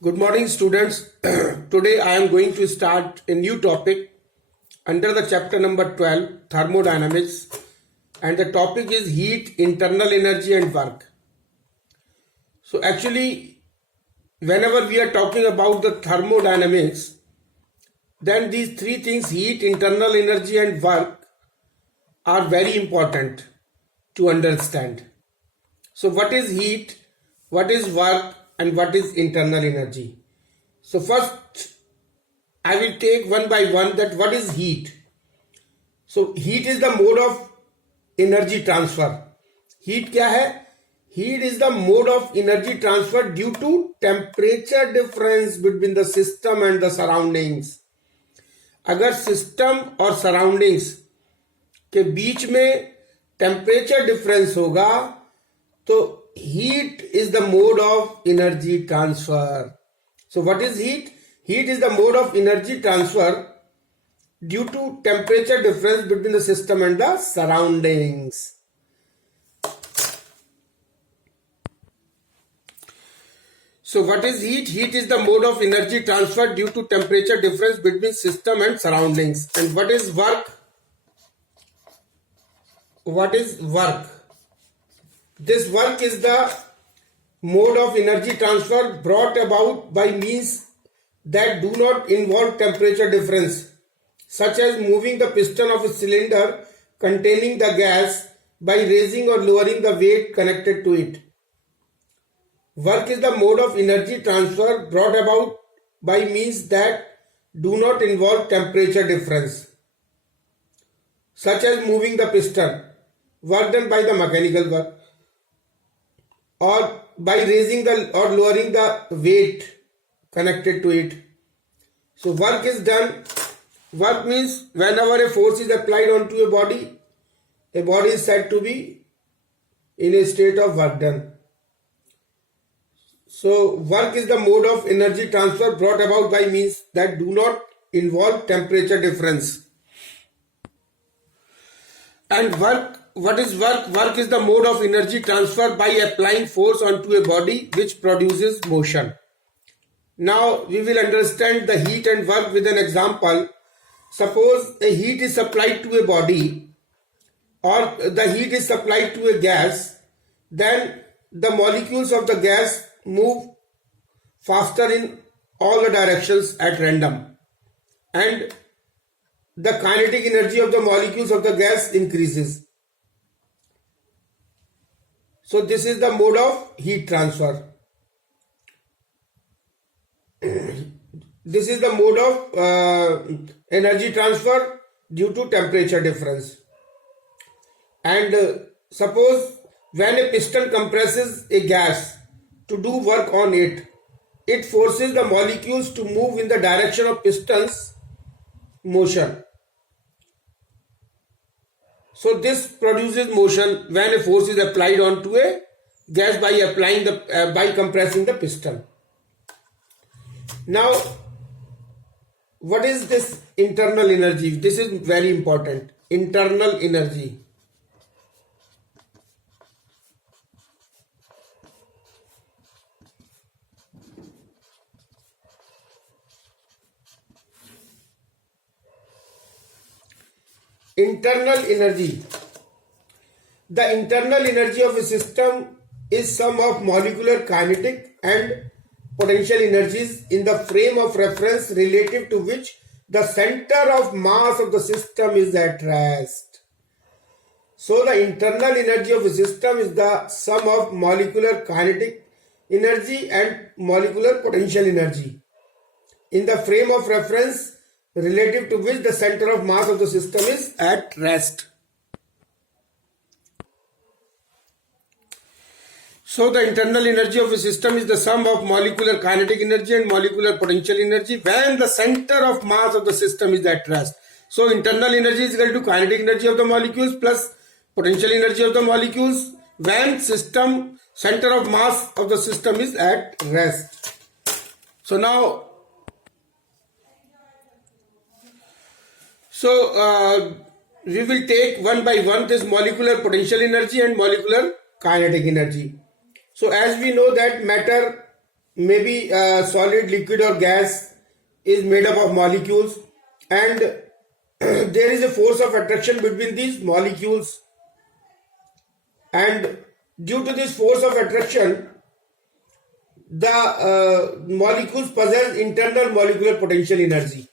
Good morning, students. Today I am going to start a new topic under the chapter number 12, thermodynamics, and the topic is heat, internal energy, and work. So, actually, whenever we are talking about the thermodynamics, then these three things, heat, internal energy, and work, are very important to understand. So, what is heat, what is work, and what is internal energy? So, first I will take one by one that what is heat. So heat is the mode of energy transfer. Heat क्या है? Heat is the mode of energy transfer due to temperature difference between the system and the surroundings. अगर system और surroundings के बीच में temperature difference होगा तो heat is the mode of energy transfer. So what is heat? Heat is the mode of energy transfer due to temperature difference between the system and the surroundings. So what is heat? Heat is the mode of energy transfer due to temperature difference between system and surroundings. And what is work? What is work? This work is the mode of energy transfer brought about by means that do not involve temperature difference, such as moving the piston of a cylinder containing the gas by raising or lowering the weight connected to it. Work is the mode of energy transfer brought about by means that do not involve temperature difference, such as moving the piston, work done by the mechanical work, or by raising the or lowering the weight connected to it. So work is done. Work means whenever a force is applied onto a body is said to be in a state of work done. So work is the mode of energy transfer brought about by means that do not involve temperature difference. And work, what is work? Work is the mode of energy transfer by applying force onto a body which produces motion. Now we will understand the heat and work with an example. Suppose a heat is supplied to a body or the heat is supplied to a gas, then the molecules of the gas move faster in all the directions at random and the kinetic energy of the molecules of the gas increases. So this is the mode of heat transfer. This is the mode of energy transfer due to temperature difference. And suppose when a piston compresses a gas to do work on it, it forces the molecules to move in the direction of piston's motion. So this produces motion when a force is applied onto a gas by compressing the piston. Now, what is this internal energy? This is very important. Internal energy. Internal energy. The internal energy of a system is sum of molecular kinetic and potential energies in the frame of reference relative to which the center of mass of the system is at rest. So the internal energy of a system is the sum of molecular kinetic energy and molecular potential energy in the frame of reference relative to which the center of mass of the system is at rest. So the internal energy of a system is the sum of molecular kinetic energy and molecular potential energy when the center of mass of the system is at rest. So internal energy is equal to kinetic energy of the molecules plus potential energy of the molecules when center of mass of the system is at rest. So now, we will take one by one this molecular potential energy and molecular kinetic energy. So as we know that matter maybe solid, liquid or gas is made up of molecules, and there is a force of attraction between these molecules, and due to this force of attraction the molecules possess internal molecular potential energy.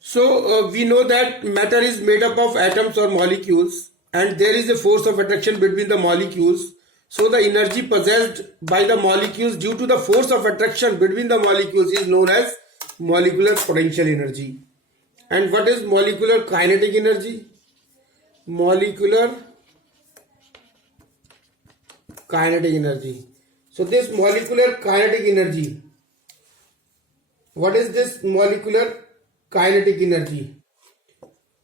So we know that matter is made up of atoms or molecules, and there is a force of attraction between the molecules. So the energy possessed by the molecules due to the force of attraction between the molecules is known as molecular potential energy. And what is molecular kinetic energy? Molecular kinetic energy. So this molecular kinetic energy, what is this molecular kinetic energy?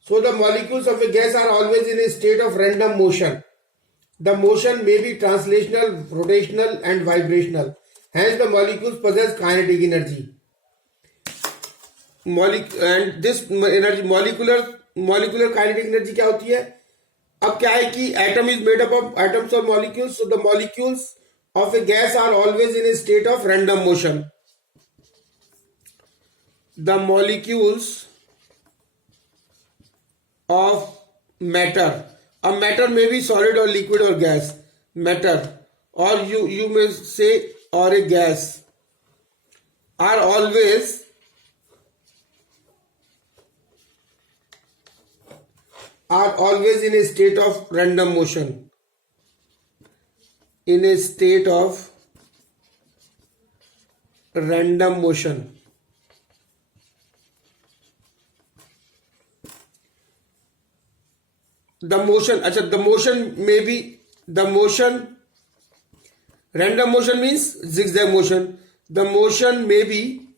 So the molecules of a gas are always in a state of random motion. The motion may be translational, rotational and vibrational. Hence the molecules possess kinetic energy. And this energy, molecular kinetic energy क्या होती है? अब क्या है कि atom is made up of atoms or molecules. So the molecules of a gas are always in a state of random motion. The molecules of matter, a matter may be solid or liquid or gas, matter, or you may say or a gas, are always in a state of random motion, in a state of random motion. The motion, the motion may be, random motion means zigzag motion. The motion may be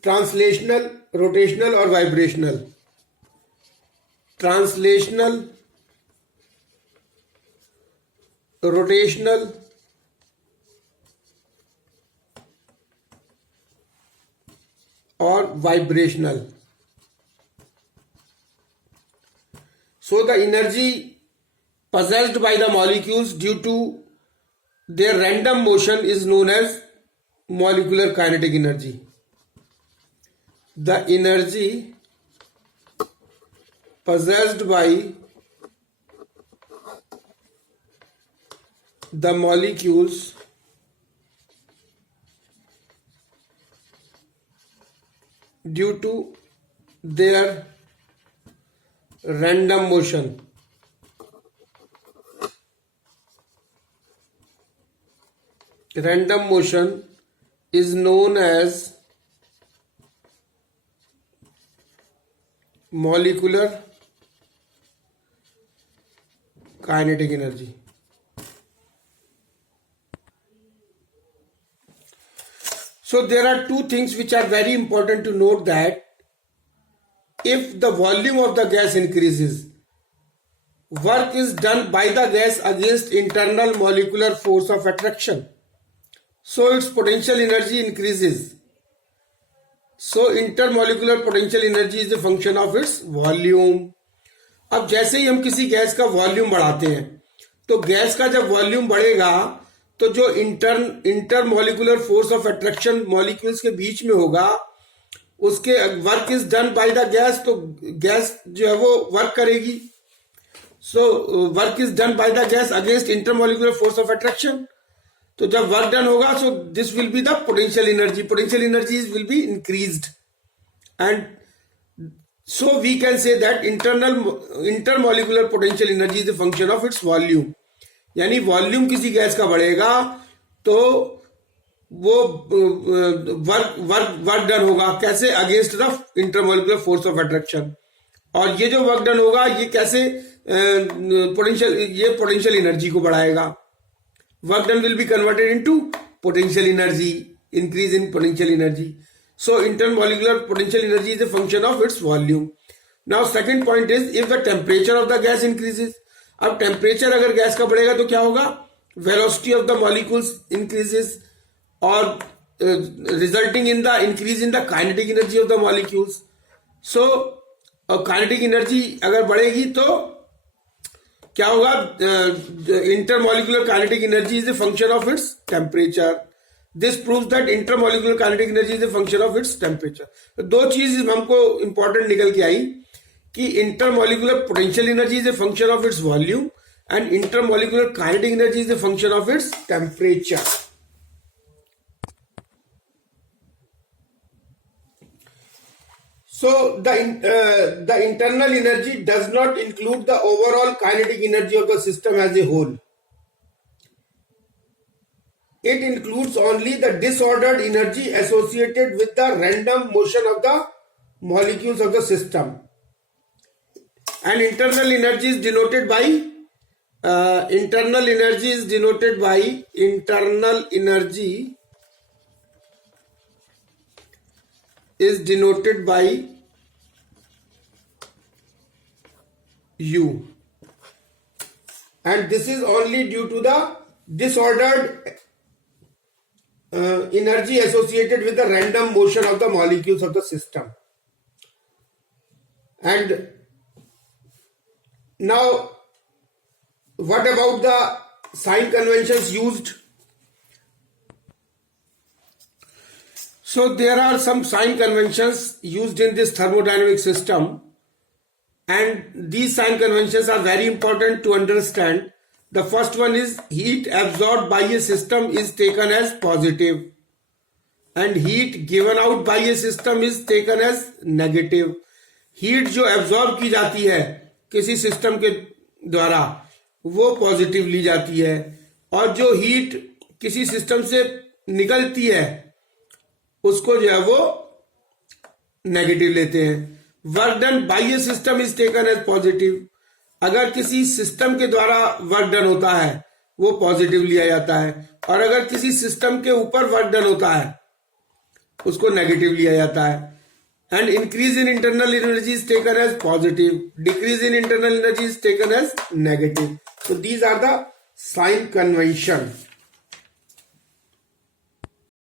translational, rotational or vibrational. Translational, rotational or vibrational. So the energy possessed by the molecules due to their random motion is known as molecular kinetic energy. The energy possessed by the molecules due to their random motion is known as molecular kinetic energy. So there are two things which are very important to note, that if the volume of the gas increases, work is done by the gas against internal molecular force of attraction. So its potential energy increases. So intermolecular potential energy is a function of its volume. अब जैसे ही हम किसी gas का volume बढ़ाते हैं, तो gas का जब वॉल्यूम बढ़ेगा तो जो intermolecular force of attraction molecules के बीच में होगा, उसके work is done by the gas, तो गैस जो है वो वर्क करेगी. So work is done by the gas against intermolecular force of attraction. तो जब वर्क डन होगा, so this will be the potential energy will be increased, and so we can say that intermolecular potential energy is the function of its volume. यानी volume किसी gas का बढ़ेगा तो वो work done होगा कैसे, against the intermolecular force of attraction. और ये जो वर्क डन होगा ये कैसे पोटेंशियल एनर्जी को बढ़ाएगा. Work done will be converted into potential energy, increase in potential energy. So intermolecular potential energy is a function of its volume. Now second point is, if the temperature of the gas increases. अब temperature अगर gas का बढ़ेगा तो क्या होगा, velocity of the molecules increases, और resulting in the increase in the kinetic energy of the molecules. So kinetic energy अगर बढ़ेगी तो क्या होगा, intermolecular kinetic energy is a function of its temperature. This proves that intermolecular kinetic energy is a function of its temperature. दो चीज हमको important निकल के आई कि intermolecular potential energy is a function of its volume and intermolecular kinetic energy is a function of its temperature. So the internal energy does not include the overall kinetic energy of the system as a whole. It includes only the disordered energy associated with the random motion of the molecules of the system. And internal energy is denoted by internal energy is denoted by U, and this is only due to the disordered energy associated with the random motion of the molecules of the system. And now what about the sign conventions used? So there are some sign conventions used in this thermodynamic system, and these sign conventions are very important to understand. The first one is heat absorbed by a system is taken as positive and heat given out by a system is taken as negative. Heat जो absorb की जाती है किसी system के द्वारा वो positive ली जाती है, और जो हीट किसी सिस्टम से निकलती है उसको जो है वो नेगेटिव लेते हैं. Work done by a system is taken as positive. अगर किसी सिस्टम के द्वारा वर्क डन होता है वो पॉजिटिव लिया जाता है, और अगर किसी सिस्टम के ऊपर वर्क डन होता है उसको नेगेटिव लिया जाता है. And increase in internal energy is taken as positive, decrease in internal energy is taken as negative. So these are the sign convention.